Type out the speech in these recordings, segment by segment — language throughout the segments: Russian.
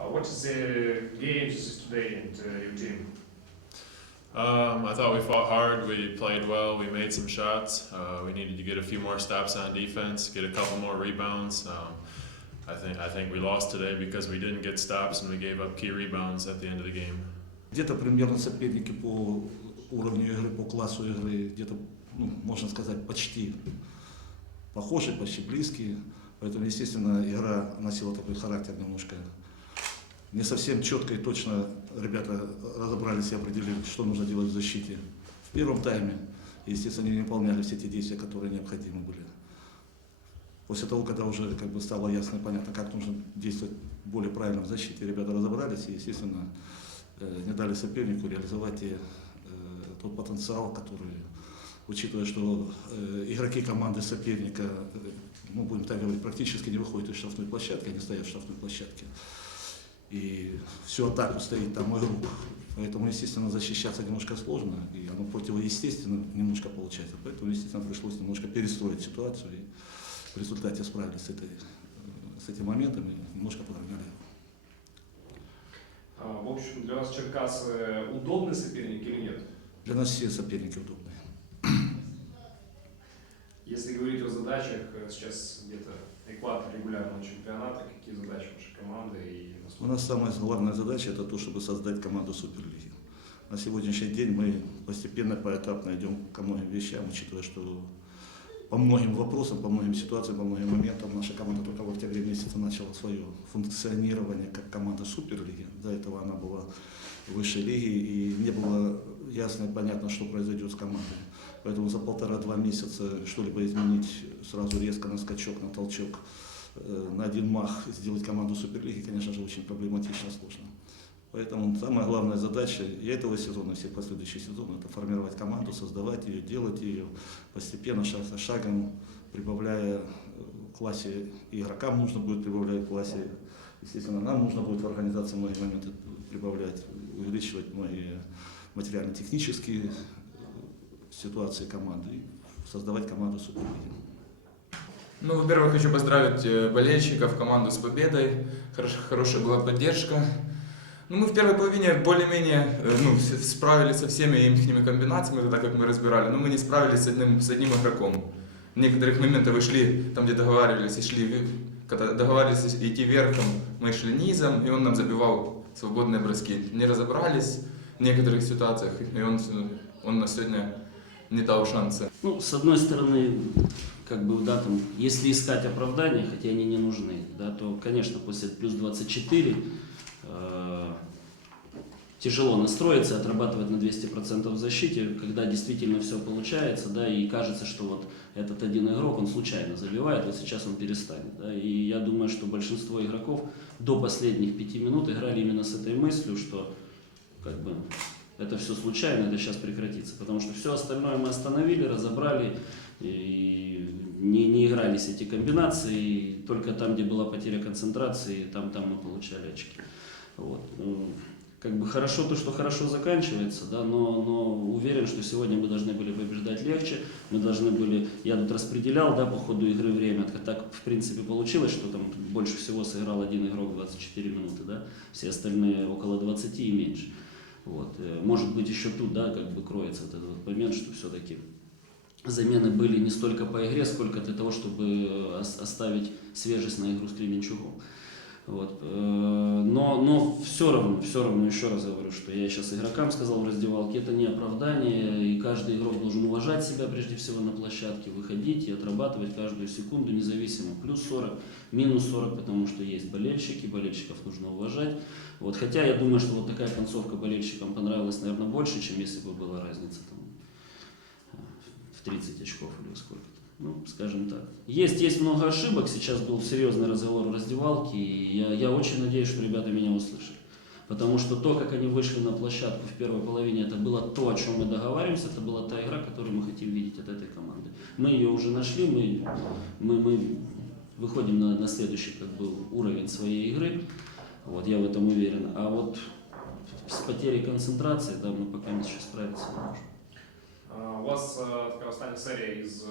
Uh, what is the games today and uh, your team? Um, I thought we fought hard. We played well. We made some shots. Uh, we needed to get a few more stops on defense, get a couple more rebounds. Um, I think I think we lost today because we didn't get stops and we gave up key rebounds at the end of the game. Где-то примерно соперники по уровню игры, по классу игры, где-то, ну, можно сказать, почти похожие, почти близкие. Поэтому, естественно, игра носила такой характер немножко не совсем четко и точно ребята разобрались и определили, что нужно делать в защите. В первом тайме, естественно, они не выполняли все те действия, которые необходимы были. После того, когда уже как бы стало ясно и понятно, как нужно действовать более правильно в защите, ребята разобрались и, естественно, э, не дали сопернику реализовать э, тот потенциал, который, учитывая, что э, игроки команды соперника, э, ну, будем так говорить, практически не выходят из штрафной площадки, они стоят в штрафной площадке. И всю атаку стоит там игрок. Поэтому, естественно, защищаться немножко сложно, и оно противоестественно немножко получается. Поэтому, естественно, пришлось немножко перестроить ситуацию, и в результате справились с, этой, э, с этими моментами, немножко подровняли. Uh, в общем, для вас Черкасы удобный соперник или нет? Для нас все соперники удобные. Если говорить о задачах, э, сейчас где-то экватор регулярного чемпионата, какие задачи вашей команды и У нас самая главная задача это то, чтобы создать команду Суперлиги. На сегодняшний день мы постепенно, поэтапно идем ко многим вещам, учитывая, что по многим вопросам, по многим ситуациям, по многим моментам наша команда только в октябре месяце начала свое функционирование как команда Суперлиги. До этого она была высшей лиге и не было ясно и понятно, что произойдет с командой. Поэтому за полтора-два месяца что-либо изменить сразу резко на скачок, на толчок, э, на один мах сделать команду Суперлиги, конечно же, очень проблематично, сложно. Поэтому самая главная задача и этого сезона, и всех последующих сезонов, это формировать команду, создавать ее, делать ее постепенно, шаг за шагом, прибавляя э, в классе и игрокам нужно будет прибавлять в классе, естественно, нам нужно будет в организации многие моменты прибавлять, увеличивать многие материально-технические э, ситуации команды создавать команду Суперлиги. Ну, во-первых, хочу поздравить э, болельщиков, команду с победой. Хорош, хорошая была поддержка. Ну, мы в первой половине более-менее э, ну, справились со всеми их комбинациями, тогда как мы разбирали, но мы не справились с одним, с одним игроком. В некоторых моментах вы шли, там где договаривались, и шли, когда договаривались идти верхом, мы шли низом, и он нам забивал свободные броски. Не разобрались в некоторых ситуациях, и он, он нас сегодня не дал шанса. Ну, с одной стороны, как бы, да, там, если искать оправдания, хотя они не нужны, да, то, конечно, после плюс 24 э, тяжело настроиться, отрабатывать на 200% в защите, когда действительно все получается, да, и кажется, что вот этот один игрок, он случайно забивает, вот сейчас он перестанет, да, и я думаю, что большинство игроков до последних пяти минут играли именно с этой мыслью, что, как бы, это все случайно, это сейчас прекратится. Потому что все остальное мы остановили, разобрали, и не, не игрались эти комбинации, и только там, где была потеря концентрации, там, там мы получали очки. Вот. Ну, Как бы хорошо то, что хорошо заканчивается, да, но, но уверен, что сегодня мы должны были побеждать легче, мы должны были, я тут распределял, да, по ходу игры время, так в принципе получилось, что там больше всего сыграл один игрок 24 минуты, да, все остальные около 20 и меньше. Вот. э, Может быть, еще тут, да, как бы кроется этот вот момент, что все-таки замены были не столько по игре, сколько для того, чтобы э, ос- оставить свежесть на игру с Кременчугом. Вот. э, Но, но все равно, все равно, еще раз говорю, что я сейчас игрокам сказал в раздевалке, это не оправдание, и каждый игрок должен уважать себя прежде всего на площадке, выходить и отрабатывать каждую секунду независимо. Плюс 40, минус 40, потому что есть болельщики, болельщиков нужно уважать. Вот, хотя я думаю, что вот такая концовка болельщикам понравилась, наверное, больше, чем если бы была разница там, э, в 30 очков или сколько-то. Ну, скажем так. Есть, есть много ошибок. Сейчас был серьезный разговор в раздевалке, и я, я очень надеюсь, что ребята меня услышали. Потому что то, как они вышли на площадку в первой половине, это было то, о чем мы договариваемся, это была та игра, которую мы хотим видеть от этой команды. Мы ее уже нашли, мы, мы, мы выходим на, на следующий как бы, уровень своей игры. Вот, я в этом уверен. А вот с потерей концентрации, да, мы пока еще справиться не можем. А, У вас е, така остання серія із е,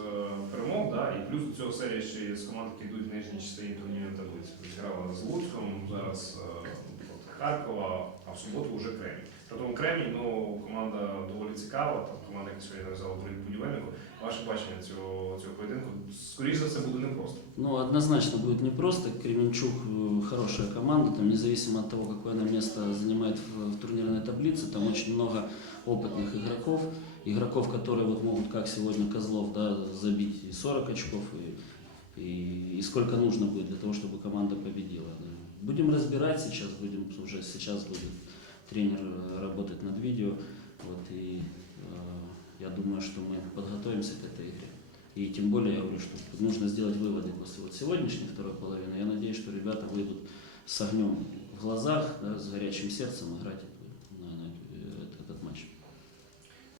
перемог, да, і плюс до цього серія ще з команд, які йдуть в нижній частині турнірної таблиці. Ви зіграли з Луцьком, зараз е, Харкова, а в суботу вже Кремінь. Притому Кремінь, ну, команда доволі цікава, там команда, яка сьогодні нав'язала будівельнику. Ваше бачення цього, цього поєдинку, скоріш за все, буде непросто. Ну, однозначно будет непросто. Кременчуг э, хорошая команда, там независимо от того, какое она место занимает в, в турнирной таблице, там очень много опытных игроков, игроков, которые вот могут, как сегодня Козлов, да, забить и 40 очков, и, и, и сколько нужно будет для того, чтобы команда победила. Будем разбирать сейчас, будем уже сейчас будет тренер э, работать над видео, вот, и э, я думаю, что мы подготовимся к этой игре. И тем более, я говорю, что нужно сделать выводы после вот сегодняшней второй половины. Я надеюсь, что ребята выйдут с огнем в глазах, да, с горячим сердцем играть